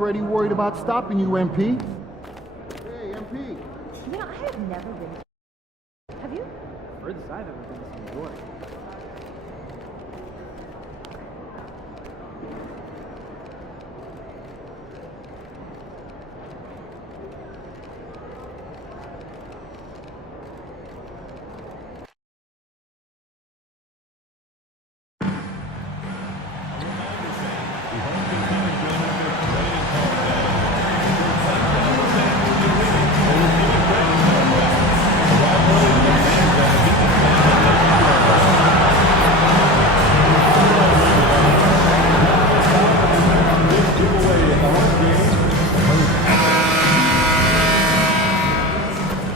Already worried about stopping you, MP. Hey, MP. You know, I have never been to... Have you? Furthest I've ever been is New York.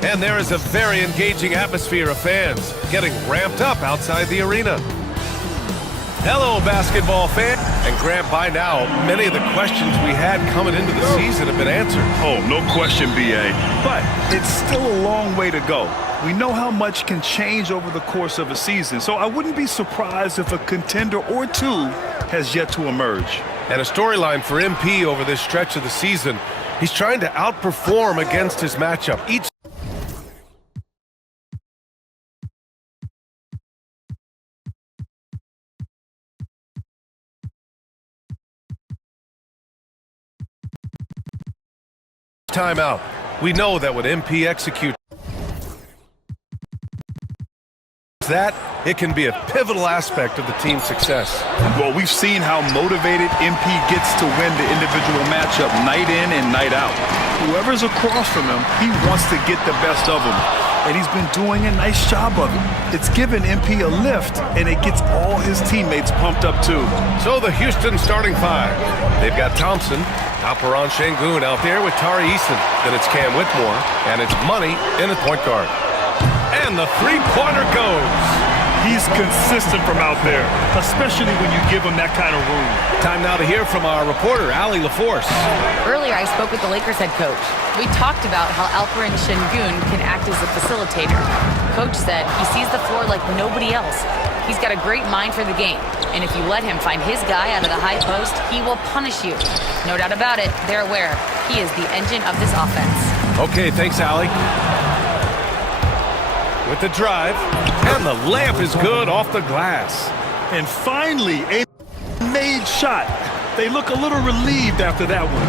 And there is a very engaging atmosphere of fans getting ramped up outside the arena. Hello, basketball fan. And Grant, by now, many of the questions we had coming into the season have been answered. Oh, no question, B.A. But it's still a long way to go. We know how much can change over the course of a season, so I wouldn't be surprised if a contender or two has yet to emerge. And a storyline for MP over this stretch of the season. He's trying to outperform against his matchup. Each timeout. We know that when MP executes that, it can be a pivotal aspect of the team's success. Well, we've seen how motivated MP gets to win the individual matchup night in and night out. Whoever's across from him, he wants to get the best of him. And he's been doing a nice job of it. It's given MP a lift, and it gets all his teammates pumped up too. So the Houston starting five. They've got Thompson, Alperen Sengun out there with Tari Eason. Then it's Cam Whitmore, and it's Money in the point guard. And the three-pointer goes. He's consistent from out there, especially when you give him that kind of room. Time now to hear from our reporter, Allie LaForce. Earlier, I spoke with the Lakers head coach. We talked about how Alperen Sengun can act as a facilitator. Coach said he sees the floor like nobody else. He's got a great mind for the game, and if you let him find his guy out of the high post, he will punish you. No doubt about it, they're aware. He is the engine of this offense. Okay, thanks, Allie. With the drive, and the layup is good off the glass. And finally, a made shot. They look a little relieved after that one.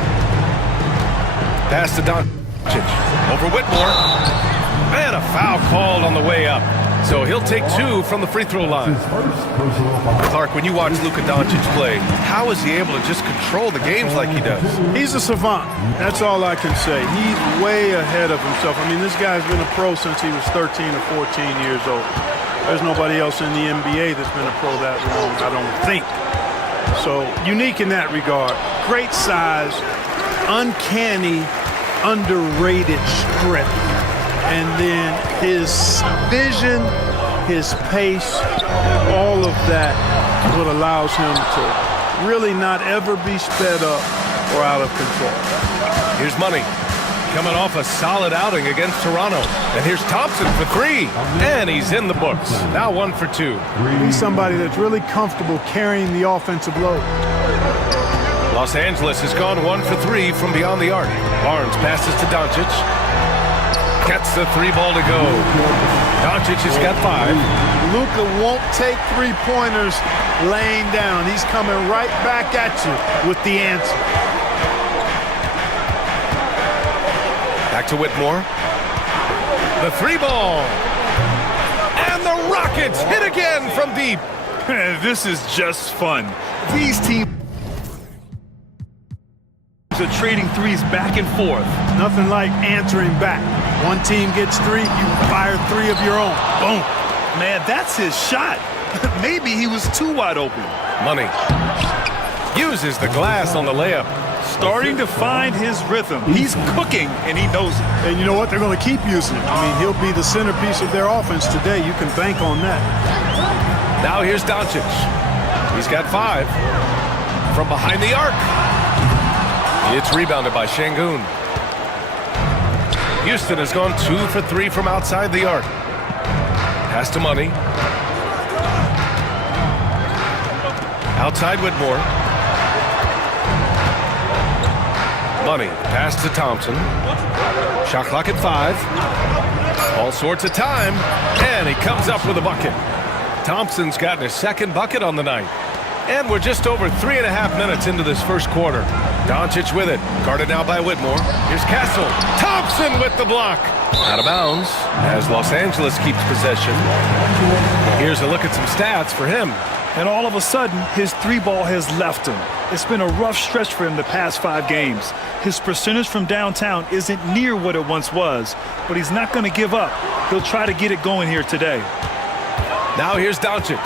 Pass to Doncic. Over Whitmore. And a foul called on the way up. So he'll take two from the free throw line. Clark, when you watch Luka Doncic play, how is he able to just control the games like he does? He's a savant. That's all I can say. He's way ahead of himself. I mean, this guy's been a pro since he was 13 or 14 years old. There's nobody else in the NBA that's been a pro that long, I don't think. So, unique in that regard. Great size, uncanny, underrated strength. And then his vision, his pace, all of that is what allows him to really not ever be sped up or out of control. Here's Money, coming off a solid outing against Toronto. And here's Thompson for three. And he's in the books. Now 1 for 2. He's somebody that's really comfortable carrying the offensive load. Los Angeles has gone 1 for 3 from beyond the arc. Barnes passes to Doncic. Gets the three ball to go. Doncic has got 5. Luka won't take three-pointers laying down. He's coming right back at you with the answer. Back to Whitmore. The three ball. And the Rockets hit again from deep. This is just fun. These teams are trading threes back and forth. Nothing like answering back. One team gets 3, you fire 3 of your own. Boom. Man, that's his shot. Maybe he was too wide open. Money uses the glass on the layup. Starting to find his rhythm. He's cooking, and he knows it. And you know what? They're going to keep using him. I mean, he'll be the centerpiece of their offense today. You can bank on that. Now here's Doncic. He's got 5. From behind the arc. It's rebounded by Sengun. Houston has gone 2 for 3 from outside the arc. Pass to Money. Outside Whitmore. Money, pass to Thompson. Shot clock at 5. All sorts of time, and he comes up with a bucket. Thompson's gotten his second bucket on the night. And we're just over 3.5 minutes into this first quarter. Doncic with it, guarded now by Whitmore. Here's Castle. Thompson with the block. Out of bounds as Los Angeles keeps possession. Here's a look at some stats for him. And all of a sudden, his three ball has left him. It's been a rough stretch for him the past 5 games. His percentage from downtown isn't near what it once was, but he's not going to give up. He'll try to get it going here today. Now here's Doncic.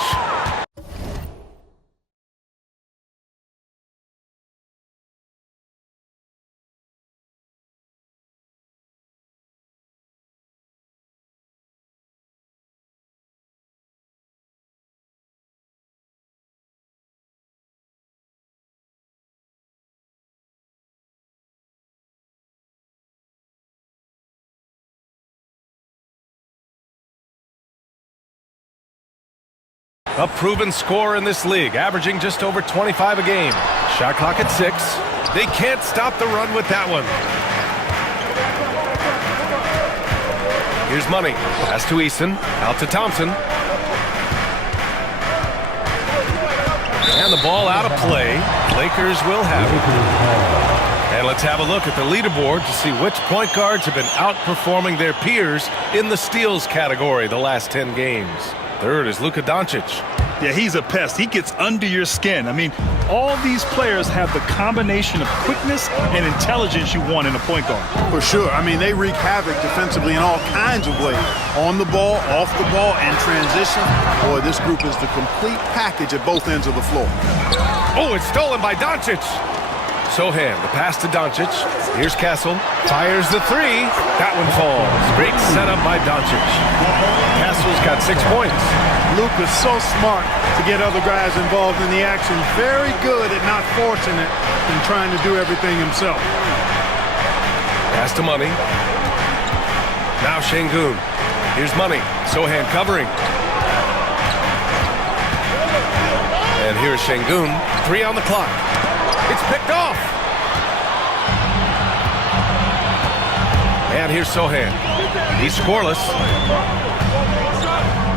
A proven scorer in this league, averaging just over 25 a game. Shot clock at 6. They can't stop the run with that one. Here's Money. Pass to Eason. Out to Thompson. And the ball out of play. Lakers will have it. And let's have a look at the leaderboard to see which point guards have been outperforming their peers in the steals category the last 10 games. Third is Luka Doncic. Yeah, he's a pest. He gets under your skin. I mean, all these players have the combination of quickness and intelligence you want in a point guard. For sure. I mean, they wreak havoc defensively in all kinds of ways. On the ball, off the ball, and transition. Boy, this group is the complete package at both ends of the floor. Oh, it's stolen by Doncic. Sohan, the pass to Doncic. Here's Castle. Fires the 3. That one falls. Great setup by Doncic. Castle's got 6 points. Luka's so smart to get other guys involved in the action. Very good at not forcing it and trying to do everything himself. Pass to Money. Now Şengün. Here's Money. Sohan covering. And here's Şengün. 3 on the clock. It's picked off. And here's Sohan. He's scoreless.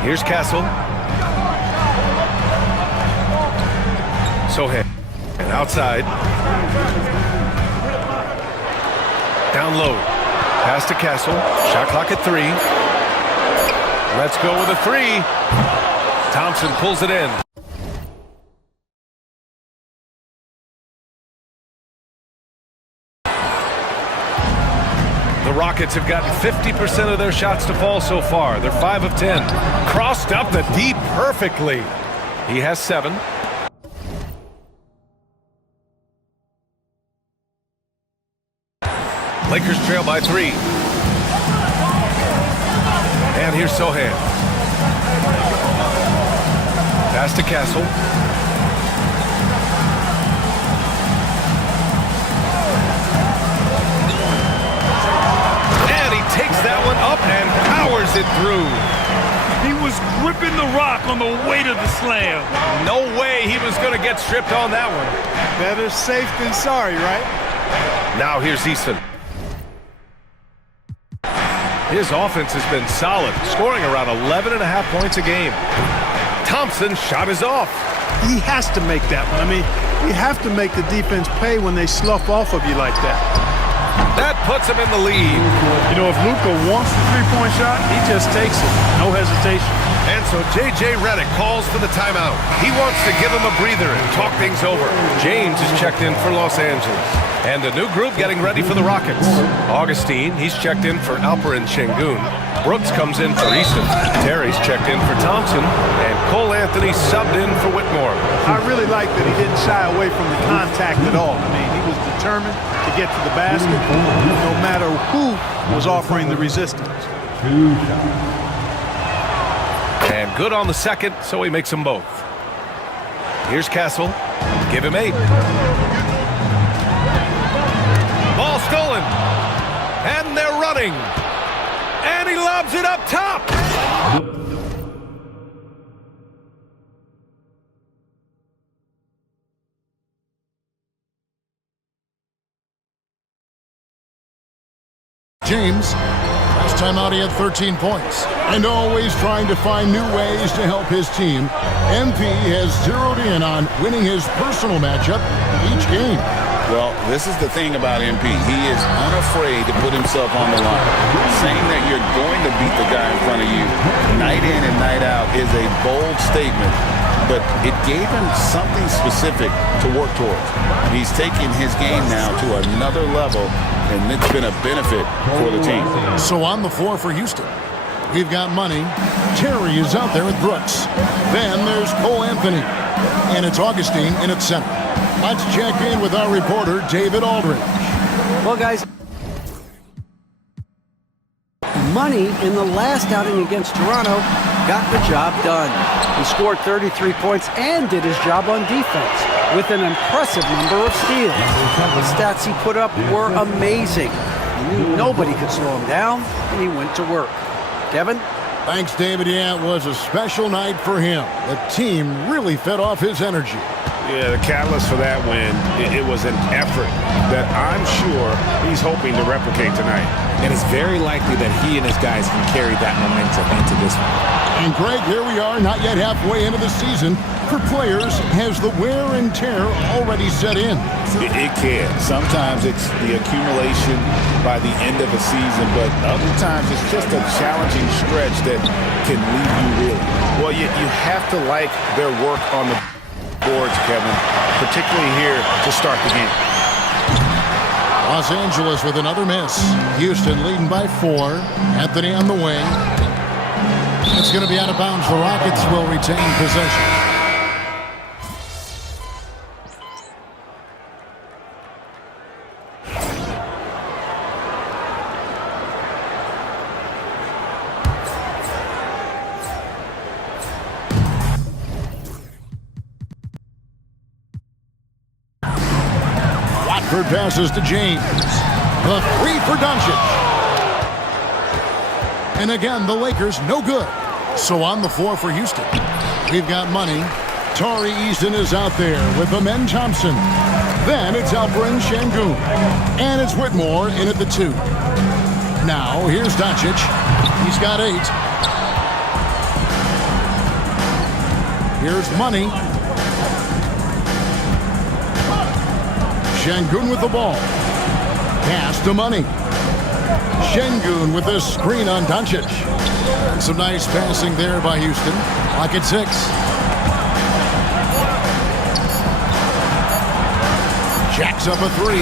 Here's Castle. Sohan. And outside. Down low. Pass to Castle. Shot clock at 3. Let's go with a 3. Thompson pulls it in. The Rockets have gotten 50% of their shots to fall so far. They're 5 of 10. Crossed up the deep perfectly. He has 7. Lakers trail by 3. And here's Sohan. Pass to Castle. Takes that one up and powers it through. He was gripping the rock on the weight of the slam. No way he was going to get stripped on that one. Better safe than sorry, right? Now here's Eason. His offense has been solid, scoring around 11.5 points a game. Thompson's shot is off. He has to make that one. I mean, you have to make the defense pay when they slough off of you like that. That puts him in the lead. You know, if Luka wants the three-point shot, he just takes it. No hesitation. And so J.J. Redick calls for the timeout. He wants to give him a breather and talk things over. James is checked in for Los Angeles. And a new group getting ready for the Rockets. Augustine, he's checked in for Alperen Şengün. Brooks comes in for Eason. Terry's checked in for Thompson. And Cole Anthony subbed in for Whitmore. I really like that he didn't shy away from the contact at all. I mean, he was determined to get to the basket, no matter who was offering the resistance. And good on the second, so he makes them both. Here's Castle. Give him 8. Ball stolen. And they're running. And he lobs it up top. James. Last time out, he had 13 points. And always trying to find new ways to help his team, MP has zeroed in on winning his personal matchup each game. Well, this is the thing about MP. He is unafraid to put himself on the line. Saying that you're going to beat the guy in front of you night in and night out is a bold statement, but it gave him something specific to work towards. He's taken his game now to another level, and it's been a benefit for the team. So on the floor for Houston, we've got Money. Terry is out there with Brooks. Then there's Cole Anthony. And it's Augustine in at center. Let's check in with our reporter, David Aldridge. Well, guys, Money in the last outing against Toronto got the job done. He scored 33 points and did his job on defense with an impressive number of steals. The stats he put up were amazing. He knew nobody could slow him down, and he went to work. Kevin? Thanks, David. Yeah, it was a special night for him. The team really fed off his energy. Yeah, the catalyst for that win, it was an effort that I'm sure he's hoping to replicate tonight. And it's very likely that he and his guys can carry that momentum into this one. And Greg, here we are, not yet halfway into the season. For players, has the wear and tear already set in? It can. Sometimes it's the accumulation by the end of a season, but other times it's just a challenging stretch that can leave you reeling. Well, you have to like their work on the boards, Kevin, particularly here to start the game. Los Angeles with another miss. Houston leading by 4. Anthony on the wing. It's going to be out of bounds. The Rockets will retain possession. Watford passes to James. The 3 for Doncic. And again, the Lakers no good. So on the floor for Houston, we've got Money. Tari Eason is out there with Amen Thompson. Then it's Alperen Şengün. And it's Whitmore in at the 2. Now, here's Doncic. He's got 8. Here's Money. Şengün with the ball. Pass to Money. Şengün with a screen on Doncic. Some nice passing there by Houston. Clock at 6. Jacks up a 3.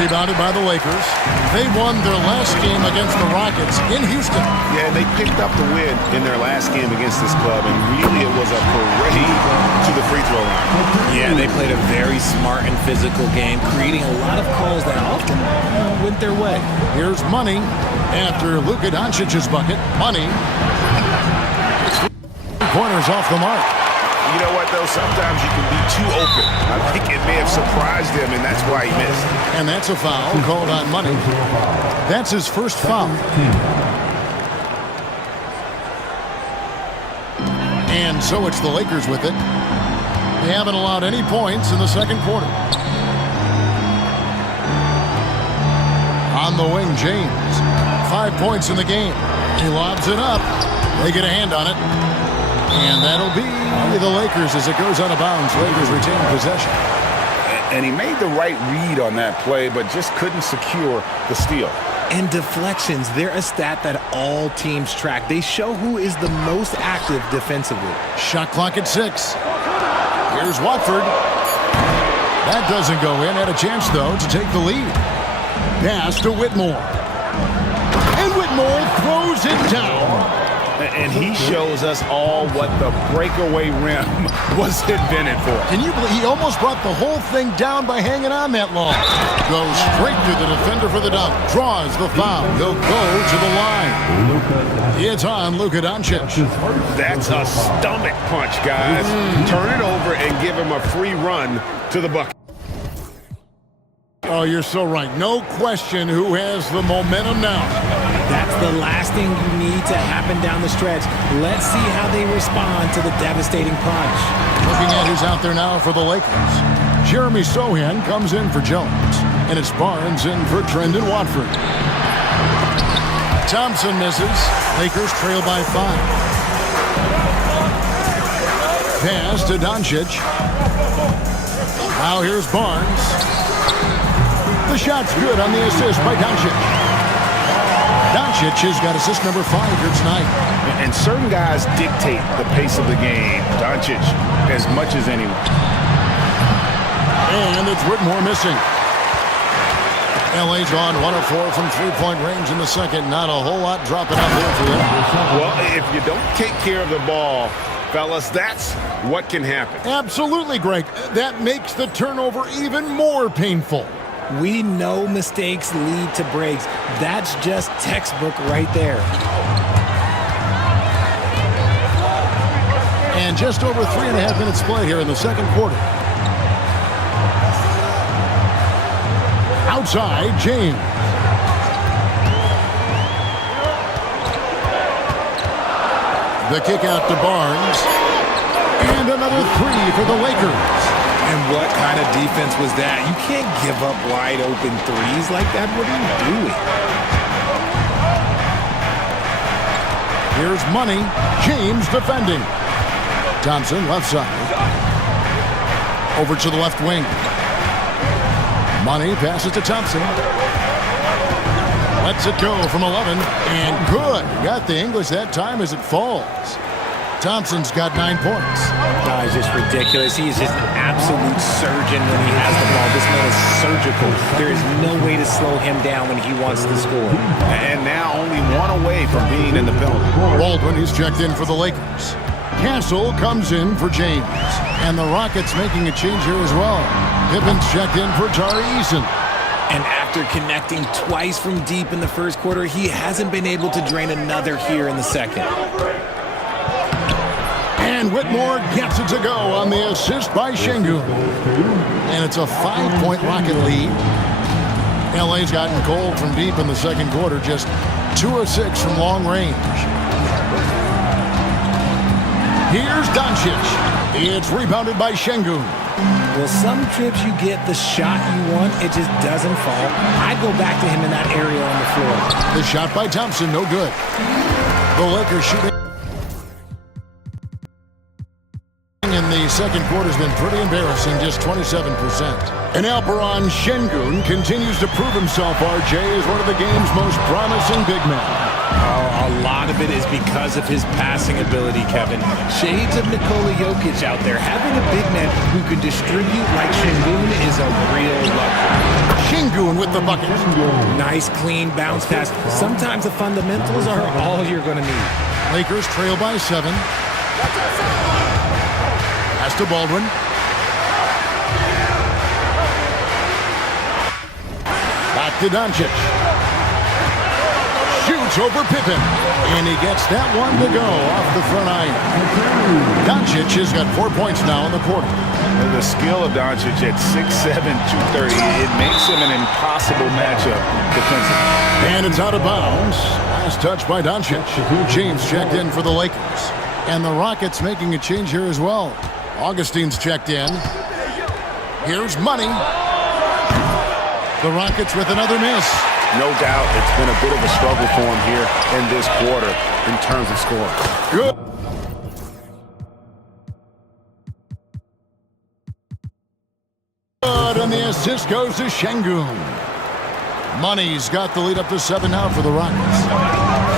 Rebounded by the Lakers. They won their last game against the Rockets in Houston. Yeah, they picked up the win in their last game against this club, and really it was a parade to the free throw line. Yeah, they played a very smart and physical game, creating a lot of calls that often went their way. Here's Money after Luka Doncic's bucket. Money. Corners off the mark. You know what, though? Sometimes you can be too open. I think it may have surprised him, and that's why he missed. And that's a foul called on Money. That's his first foul. And so it's the Lakers with it. They haven't allowed any points in the second quarter. On the wing, James. 5 points in the game. He lobs it up. They get a hand on it. And that'll be the Lakers as it goes out of bounds. Lakers retain possession. And he made the right read on that play, but just couldn't secure the steal. And deflections, they're a stat that all teams track. They show who is the most active defensively. Shot clock at 6. Here's Watford. That doesn't go in. Had a chance, though, to take the lead. Pass to Whitmore. And Whitmore throws it down. And he shows us all what the breakaway rim was invented for. Can you believe he almost brought the whole thing down by hanging on that long? Goes straight to the defender for the dunk. Draws the foul. He'll go to the line. It's on Luka Doncic. That's a stomach punch, guys. Turn it over and give him a free run to the bucket. Oh, you're so right. No question who has the momentum now. That's the last thing you need to happen down the stretch. Let's see how they respond to the devastating punch. Looking at who's out there now for the Lakers. Jeremy Sohan comes in for Jones. And it's Barnes in for Trendon Watford. Thompson misses. Lakers trail by 5. Pass to Doncic. Now here's Barnes. The shot's good on the assist by Doncic. Doncic has got assist number 5 here tonight. And certain guys dictate the pace of the game. Doncic as much as anyone. And it's Whitmore missing. LA's gone 1 of 4 from three-point range in the second. Not a whole lot dropping out there for them. Well, if you don't take care of the ball, fellas, that's what can happen. Absolutely, Greg. That makes the turnover even more painful. We know mistakes lead to breaks. That's just textbook right there. And just over 3.5 minutes play here in the second quarter. Outside, James. The kick out to Barnes. And another 3 for the Lakers. And what kind of defense was that? You can't give up wide open threes like that. What are you doing? Here's Money. James defending. Thompson, left side. Over to the left wing. Money passes to Thompson. Lets it go from 11. And good. Got the English that time as it falls. Thompson's got 9 points. Oh, it's just ridiculous. He is just an absolute surgeon when he has the ball. This man is surgical. There is no way to slow him down when he wants to score. And now only 1 away from being in the penalty. Baldwin, he's checked in for the Lakers. Castle comes in for James. And the Rockets making a change here as well. Pippen's checked in for Tari Eason. And after connecting twice from deep in the first quarter, he hasn't been able to drain another here in the second. And Whitmore gets it to go on the assist by Şengün. And it's a 5-point Rocket lead. LA's gotten cold from deep in the second quarter, just 2 of 6 from long range. Here's Doncic. It's rebounded by Şengün. Well, some trips you get the shot you want, it just doesn't fall. I'd go back to him in that area on the floor. The shot by Thompson, no good. The Lakers shooting in the second quarter has been pretty embarrassing, just 27%. And Alperen Şengün continues to prove himself, RJ, as one of the game's most promising big men. Oh, a lot of it is because of his passing ability, Kevin. Shades of Nikola Jokic out there. Having a big man who can distribute like Şengün is a real luxury. Şengün with the bucket. Nice, clean bounce pass. Sometimes the fundamentals are all you're going to need. Lakers trail by 7. Pass to Baldwin. Back to Doncic. Shoots over Pippen. And he gets that one to go off the front iron. Doncic has got 4 points now in the quarter. The skill of Doncic at 6'7", 230, it makes him an impossible matchup defensively. And it's out of bounds. Last touch by Doncic. James checked in for the Lakers. And the Rockets making a change here as well. Augustine's checked in. Here's Money. The Rockets with another miss. No doubt it's been a bit of a struggle for him here in this quarter in terms of scoring. Good. And the assist goes to Şengün. Money's got the lead up to 7 now for the Rockets.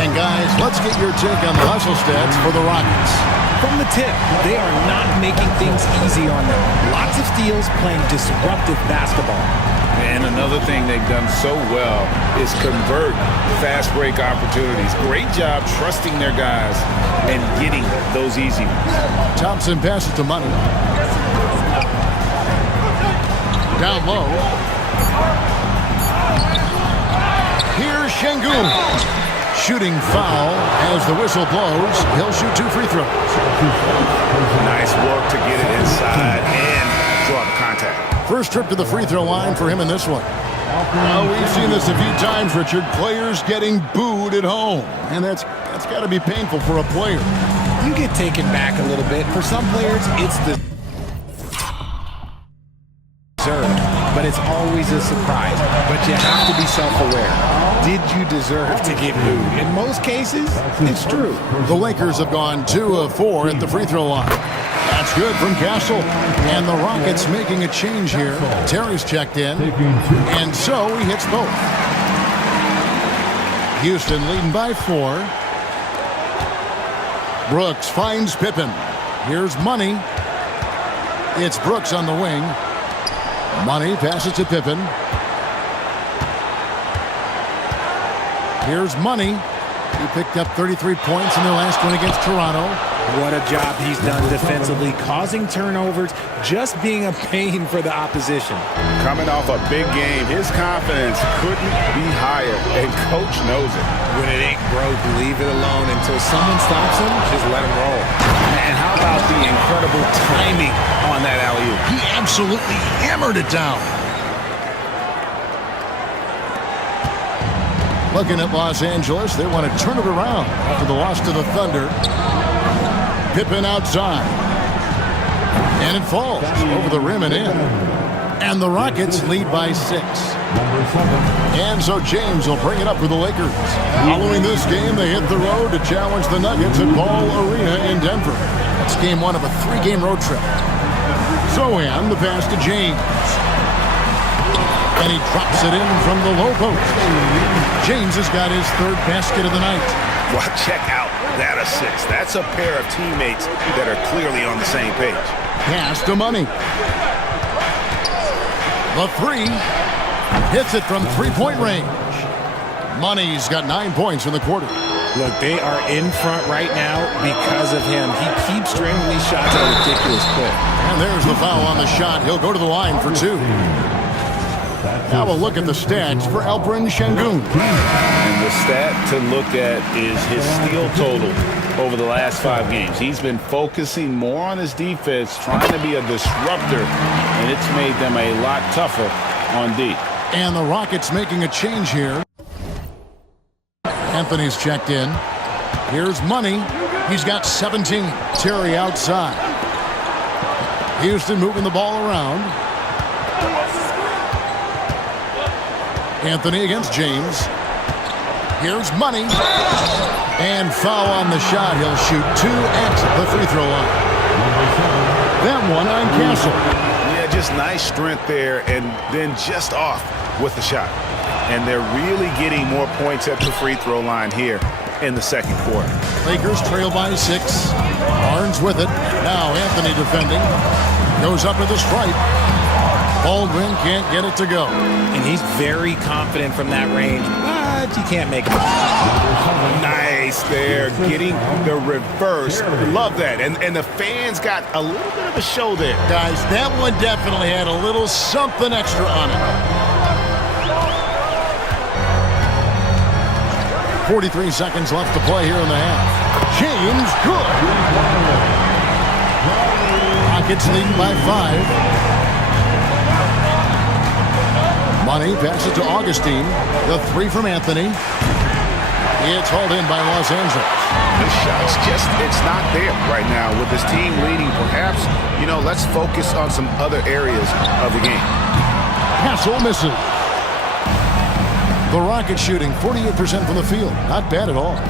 And guys, let's get your take on the hustle stats for the Rockets. From the tip, they are not making things easy on them. Lots of steals, playing disruptive basketball. And another thing they've done so well is convert fast break opportunities. Great job trusting their guys and getting those easy ones. Thompson passes to Money. Down low. Here's Şengün. Shooting foul as the whistle blows. He'll shoot 2 free throws. Nice work to get it inside and draw the contact. First trip to the free throw line for him in this one. We've seen this a few times, Richard. Players getting booed at home. And that's got to be painful for a player. You get taken back a little bit. For some players, it's the deserve. but it's always a surprise. But you have to be self-aware. Did you deserve to get booed? In most cases, it's true. The Lakers have gone 2 of 4 at the free throw line. That's good from Castle. And the Rockets making a change here. Terry's checked in, and so he hits both. Houston leading by 4. Brooks finds Pippen. Here's Money. It's Brooks on the wing. Money passes to Pippen. Here's Money. He picked up 33 points in their last one against Toronto. What a job he's done defensively, causing turnovers, just being a pain for the opposition. Coming off a big game, his confidence couldn't be higher, and coach knows it. When it ain't broke, leave it alone until someone stops him. Just let him roll. And how about the incredible timing on that alley-oop? He absolutely hammered it down. Looking at Los Angeles, they want to turn it around after the loss to the Thunder. Pippen outside. And it falls over the rim and in. And the Rockets lead by 6. And so James will bring it up for the Lakers. Following this game, they hit the road to challenge the Nuggets at Ball Arena in Denver. That's game 1 of a 3-game road trip. Zohan, the pass to James. And he drops it in from the low post. James has got his 3rd basket of the night. Well, check out that assist. That's a pair of teammates that are clearly on the same page. Pass to Money. The 3 hits it from 3-point range. Money's got 9 points in the quarter. Look, they are in front right now because of him. He keeps draining these shots at a ridiculous clip. And there's the foul on the shot. He'll go to the line for 2. Now we'll look at the stats for Alperen Şengün. And the stat to look at is his steal total over the last 5 games. He's been focusing more on his defense, trying to be a disruptor, and it's made them a lot tougher on D. And the Rockets making a change here. Anthony's checked in. Here's Money. He's got 17. Terry outside. Houston moving the ball around. Anthony against James. Here's Money. And foul on the shot. He'll shoot 2 at the free throw line. That one on Castle. Yeah, just nice strength there, and then just off with the shot. And they're really getting more points at the free throw line here in the second quarter. Lakers trail by 6. Barnes with it. Now Anthony defending. Goes up with the stripe. Baldwin can't get it to go. And he's very confident from that range, but you can't make it. Nice there, getting the reverse. Love that. And the fans got a little bit of a show there. Guys, that one definitely had a little something extra on it. 43 seconds left to play here in the half. James, good. Rockets leading by 5. Money passes to Augustine. The 3 from Anthony. It's hauled in by Los Angeles. This shot's just, it's not there right now with this team leading. Perhaps, let's focus on some other areas of the game. Castle misses. The Rockets shooting 48% from the field. Not bad at all.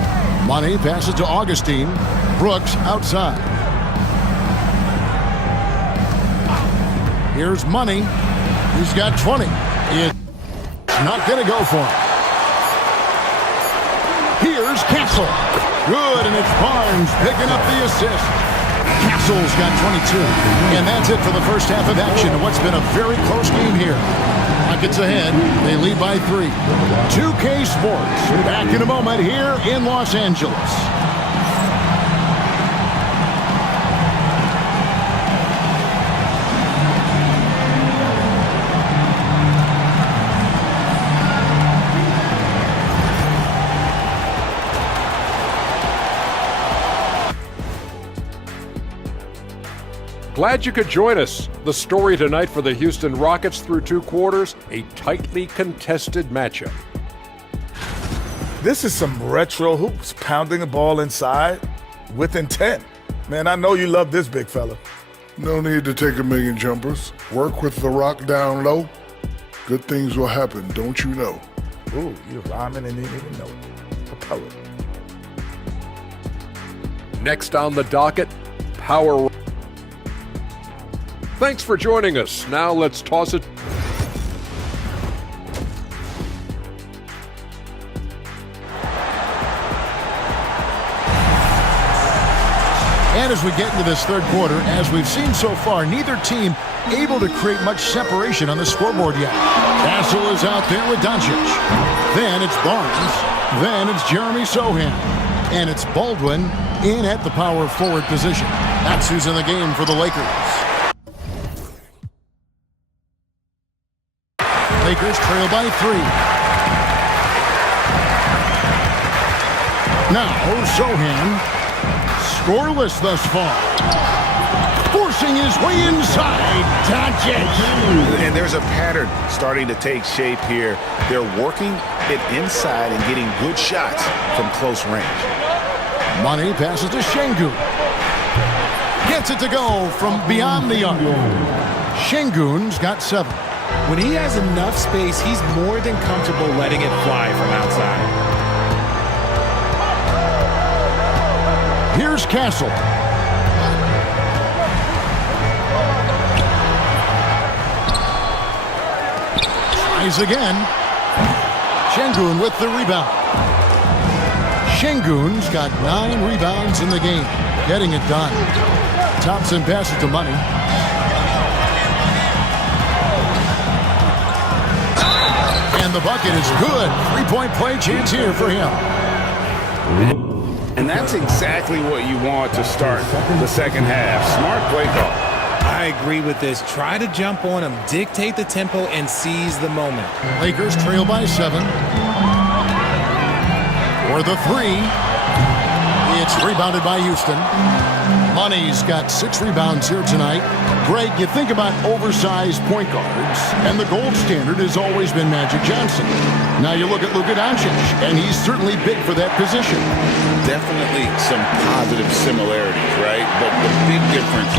Money passes to Augustine. Brooks outside. Here's Money. He's got 20. It's not going to go for him. Here's Castle. Good, and it's Barnes picking up the assist. Castle's got 22. And that's it for the first half of action in what's been a very close game here. Rockets ahead. They lead by 3. 2K Sports. Back in a moment here in Los Angeles. Glad you could join us. The story tonight for the Houston Rockets through 2 quarters, a tightly contested matchup. This is some retro hoops, pounding the ball inside with intent. Man, I know you love this big fella. No need to take a million jumpers. Work with the rock down low Good things will happen, don't you know? Ooh, you're rhyming and didn't even know it. A poet. Next on the docket, Power. Thanks for joining us. Now let's toss it. And as we get into this third quarter, as we've seen so far, neither team able to create much separation on the scoreboard yet. Castle is out there with Doncic. Then it's Barnes. Then it's Jeremy Sohan. And it's Baldwin in at the power forward position. That's who's in the game for the Lakers. Lakers trail by 3. Now, Sohan, scoreless thus far. Forcing his way inside. Doncic. And there's a pattern starting to take shape here. They're working it inside and getting good shots from close range. Money passes to Şengün. Gets it to go from beyond the arc. Şengün's got 7. When he has enough space, he's more than comfortable letting it fly from outside. Here's Castle. Tries again. Şengün with the rebound. Şengün's got 9 rebounds in the game. Getting it done. Thompson passes to Money. And the bucket is good. 3-point play chance here for him. And that's exactly what you want to start the second half. Smart play call. I agree with this. Try to jump on him, dictate the tempo, and seize the moment. Lakers trail by 7. For the 3. It's rebounded by Houston. Money's got 6 rebounds here tonight. Greg, you think about oversized point guards, and the gold standard has always been Magic Johnson. Now you look at Luka Doncic, and he's certainly big for that position. Definitely some positive similarities, right? But the big difference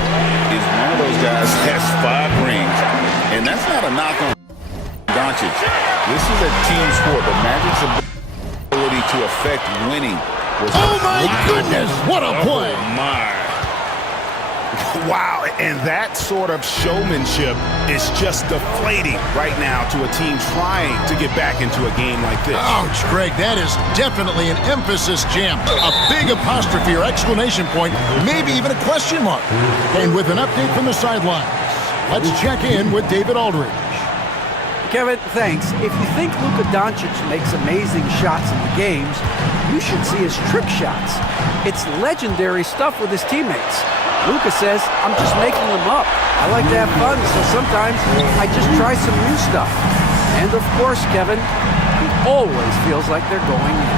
is one of those guys has 5 rings, and that's not a knock on Doncic. This is a team sport, but Magic's ability to affect winning was... Oh my goodness, what a play! Oh my. Wow, and that sort of showmanship is just deflating right now to a team trying to get back into a game like this. Ouch, Greg, that is definitely an emphasis jam. A big apostrophe or exclamation point, maybe even a question mark. And with an update from the sidelines, let's check in with David Aldridge. Kevin, thanks. If you think Luka Doncic makes amazing shots in the games, you should see his trick shots. It's legendary stuff with his teammates. Luka says, I'm just making them up. I like to have fun, so sometimes I just try some new stuff. And of course, Kevin, he always feels like they're going in.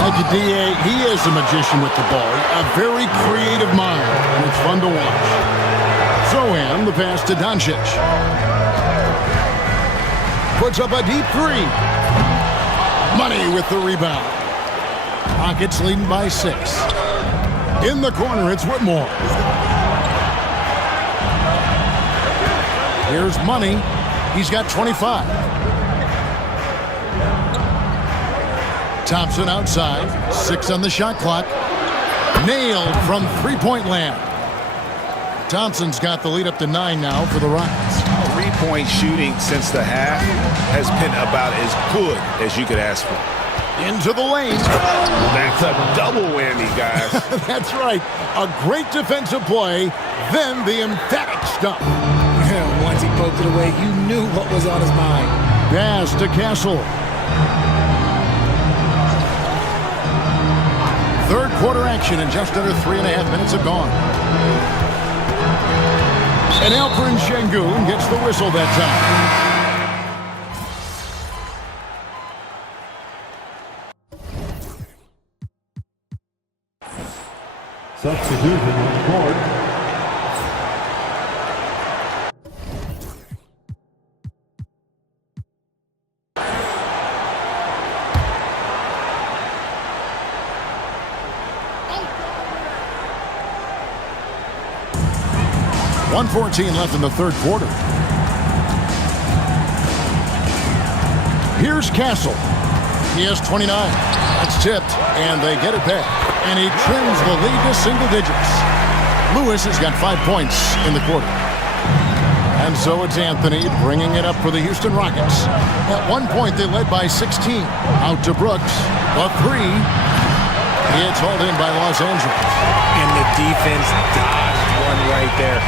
Like a DA, he is a magician with the ball. A very creative mind, and it's fun to watch. Sohan, the pass to Doncic. Puts up a deep 3. Money with the rebound. Rockets leading by 6. In the corner, it's Whitmore. Here's Money. He's got 25. Thompson outside. 6 on the shot clock. Nailed from three-point land. Thompson's got the lead up to 9 now for the Rockets. Three-point shooting since the half has been about as good as you could ask for. Into the lane. That's a double whammy, guys. That's right. A great defensive play, then the emphatic stuff. Once he poked it away, you knew what was on his mind. Pass to Castle. Third quarter action, and just under 3.5 minutes have gone. And Alperen Şengün gets the whistle that time. Substitution on court. .114 left in the third quarter. Here's Castle. He has 29. That's tipped, and they get it back. And he trims the lead to single digits. Lewis has got 5 points in the quarter. And so it's Anthony bringing it up for the Houston Rockets. At one point, they led by 16. Out to Brooks. A three. It's hauled in by Los Angeles. And the defense dodged one right there.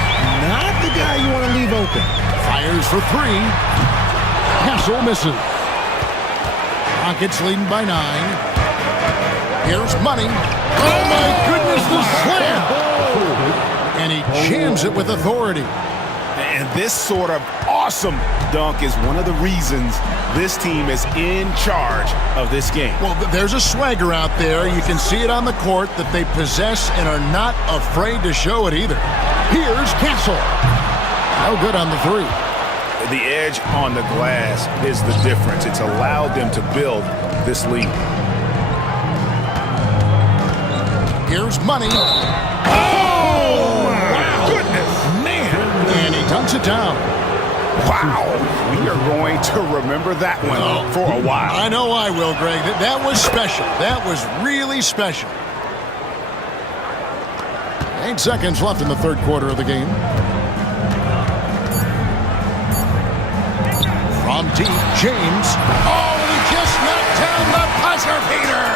Not the guy you want to leave open. Fires for three. Castle misses. Rockets leading by 9. Here's Money. Oh my goodness, the slam! And he jams it with authority. And this sort of awesome dunk is one of the reasons this team is in charge of this game. Well, there's a swagger out there. You can see it on the court that they possess and are not afraid to show it either. Here's Castle. No good on the three. The edge on the glass is the difference. It's allowed them to build this lead. Here's Money. Oh, wow. Goodness. And he dunks it down. Wow. We are going to remember that one for a while. I know I will, Greg. That was special. That was really special. 8 seconds left in the third quarter of the game. From deep, James. Oh, he just knocked down the buzzer beater.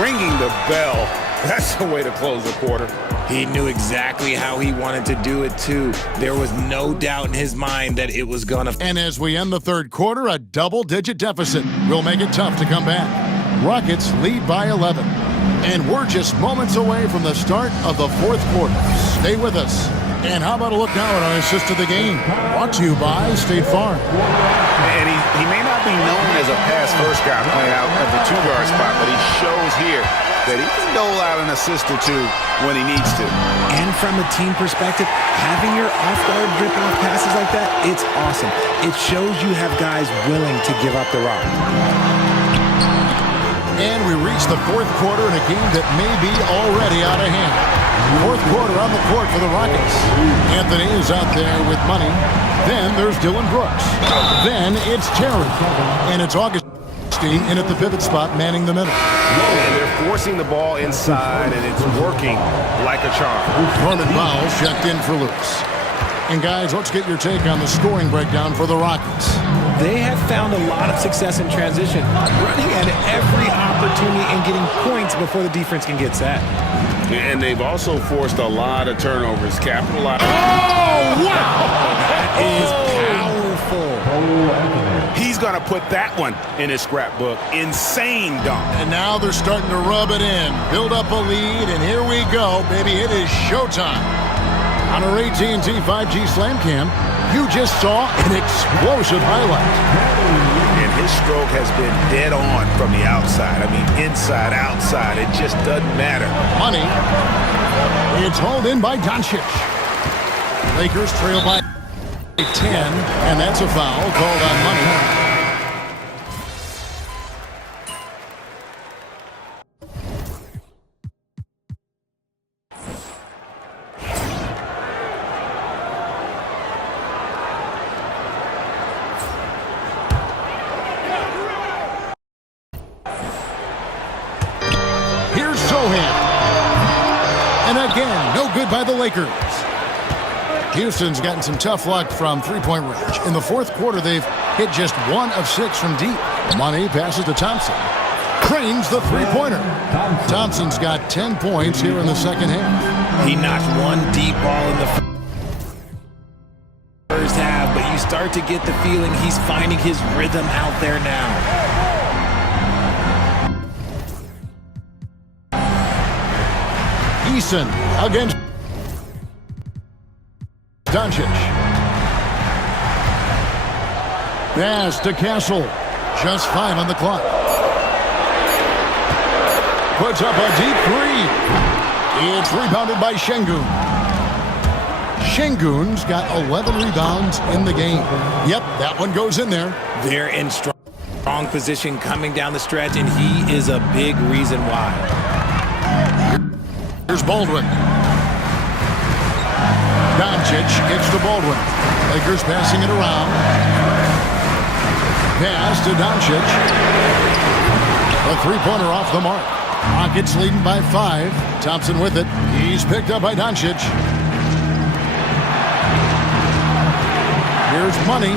Ringing the bell. That's the way to close the quarter. He knew exactly how he wanted to do it, too. There was no doubt in his mind that it was going to. And as we end the third quarter, a double-digit deficit will make it tough to come back. Rockets lead by 11. And we're just moments away from the start of the fourth quarter. Stay with us. And how about a look now at our assist of the game? Brought to you by State Farm. And he may not be known as a pass-first guy playing out of the two-guard spot, but he shows here that he can dole out an assist or two when he needs to. And from a team perspective, having your off-guard drip-off passes like that, it's awesome. It shows you have guys willing to give up the rock. And we reach the fourth quarter in a game that may be already out of hand. Fourth quarter on the court for the Rockets. Anthony is out there with Money. Then there's Dylan Brooks. Then it's Terry. And it's Augustine in at the pivot spot, manning the middle. And they're forcing the ball inside, and it's working like a charm. Norman Bowles checked in for Lewis. And guys, let's get your take on the scoring breakdown for the Rockets. They have found a lot of success in transition, running at every opportunity and getting points before the defense can get set. And they've also forced a lot of turnovers. Capitalize. Oh, wow! That is powerful. He's going to put that one in his scrapbook. Insane dunk. And now they're starting to rub it in. Build up a lead, and here we go, baby. It is showtime. On our AT&T 5G Slam Cam, you just saw an explosive highlight. And his stroke has been dead on from the outside. I mean, inside, outside. It just doesn't matter. Money. It's hauled in by Doncic. Lakers trail by 10, and that's a foul called on Money. Here's Sohan. And again, no good by the Lakers. Houston's gotten some tough luck from three-point range. In the fourth quarter, they've hit just 1 of 6 from deep. Money passes to Thompson. Cranes the three-pointer. Thompson's got 10 points here in the second half. He knocked one deep ball in the first half, but you start to get the feeling he's finding his rhythm out there now. Eason against Doncic. Pass to Castle. Just 5 on the clock. Puts up a deep three. It's rebounded by Şengün. Şengün's got 11 rebounds in the game. Yep, that one goes in there. They're in strong position coming down the stretch, and he is a big reason why. Here's Baldwin. Doncic gets to Baldwin. Lakers passing it around. Pass to Doncic. A three-pointer off the mark. Rockets leading by 5. Thompson with it. He's picked up by Doncic. Here's Money.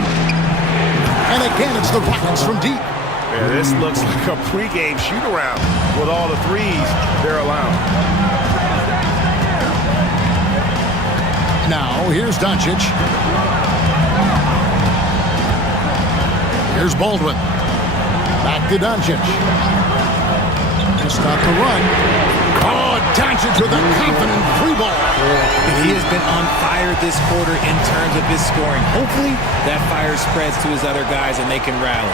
And again, it's the Rockets from deep. Yeah, this looks like a pregame shoot-around with all the threes they're allowing. Now, here's Doncic. Here's Baldwin. Back to Doncic. To stop the run. Oh, Doncic with a confident free ball. And he has been on fire this quarter in terms of his scoring. Hopefully, that fire spreads to his other guys and they can rally.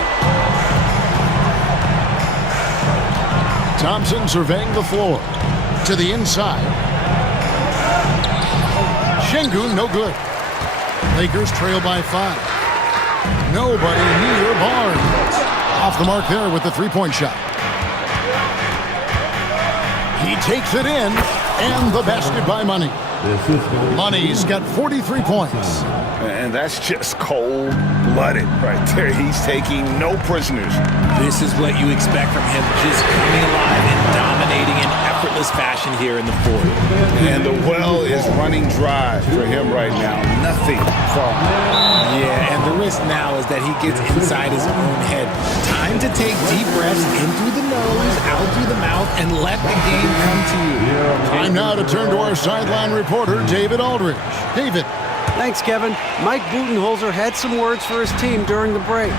Thompson surveying the floor. To the inside. Şengün, no good. Lakers trail by 5. Nobody near Barnes. Off the mark there with the three-point shot. He takes it in, and the basket by Money. Money's got 43 points. And that's just cold-blooded right there. He's taking no prisoners. This is what you expect from him, just coming alive and dominating in effortless fashion here in the fourth. And the well is running dry for him right now. Nothing falling. Yeah, and the risk now is that he gets inside his own head. Time to take deep breaths in through the nose, out through the mouth, and let the game come to you. Time now to turn to our sideline reporter, David Aldridge. David. Thanks, Kevin. Mike Budenholzer had some words for his team during the break.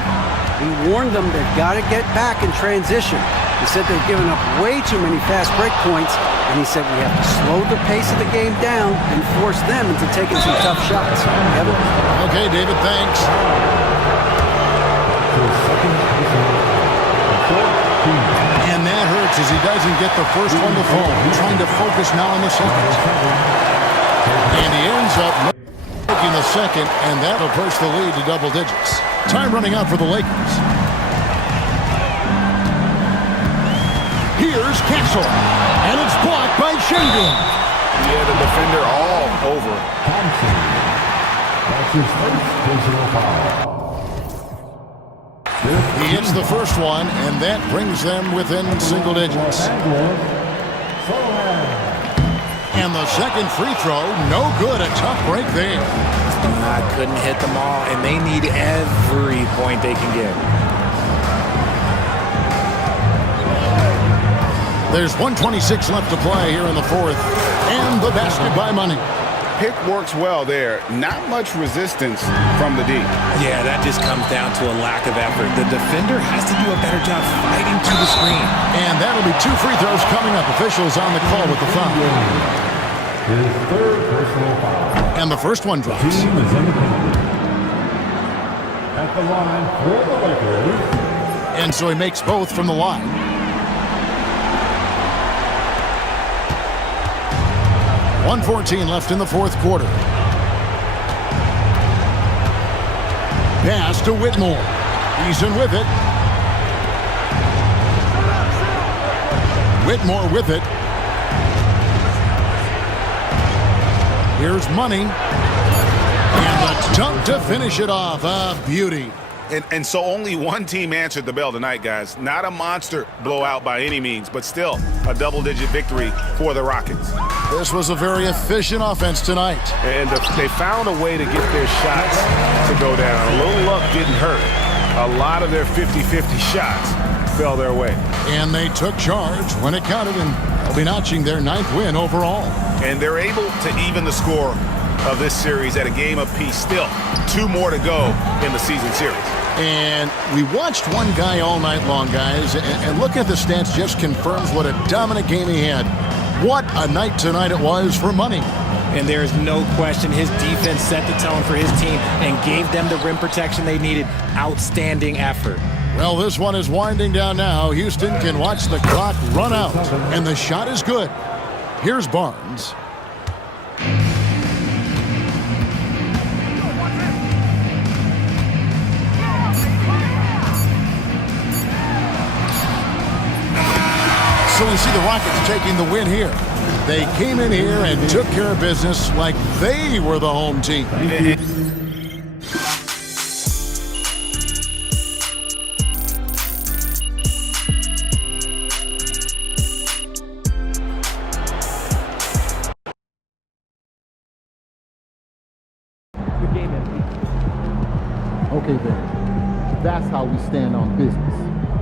He warned them they've got to get back in transition. He said they've given up way too many fast break points, and he said we have to slow the pace of the game down and force them into taking some tough shots. Kevin? Okay, David, thanks. And that hurts as he doesn't get the first one to fall. He's trying to focus now on the second. And he ends up making the second, and that'll push the lead to double digits. Time running out for the Lakers. Here's Castle, and it's blocked by Şengün. Yeah, the defender all over. Thompson. That's his first personal foul. He hits the first one, and that brings them within single digits. And the second free throw, no good. A tough break there. Couldn't hit them all, and they need every point they can get. There's 1:26 left to play here in the fourth. And the basket by Money. Pick works well there. Not much resistance from the D. Yeah, that just comes down to a lack of effort. The defender has to do a better job fighting to the screen. And that'll be 2 free throws coming up. Officials on the call with the foul. His third personal foul. And the first one drops. Team is in the paint. At the line for the Lakers. And so he makes both from the line. .114 left in the fourth quarter. Pass to Whitmore. He's in with it. Whitmore with it. Here's Money. And the dunk to finish it off. A beauty. And so only one team answered the bell tonight, guys. Not a monster blowout by any means, but still a double-digit victory for the Rockets. This was a very efficient offense tonight. And they found a way to get their shots to go down. A little luck didn't hurt. A lot of their 50-50 shots fell their way. And they took charge when it counted, and they'll be notching their 9th win overall. And they're able to even the score of this series at a game apiece. Still 2 more to go in the season series. And we watched one guy all night long, guys, and look at the stats just confirms what a dominant game he had. What a night tonight it was for Money. And there is no question his defense set the tone for his team and gave them the rim protection they needed. Outstanding effort. Well, this one is winding down now. Houston can watch the clock run out, and the shot is good. Here's Barnes. So we see the Rockets taking the win here. They came in here and took care of business like they were the home team. Good game, MP. Okay, then. That's how we stand on business.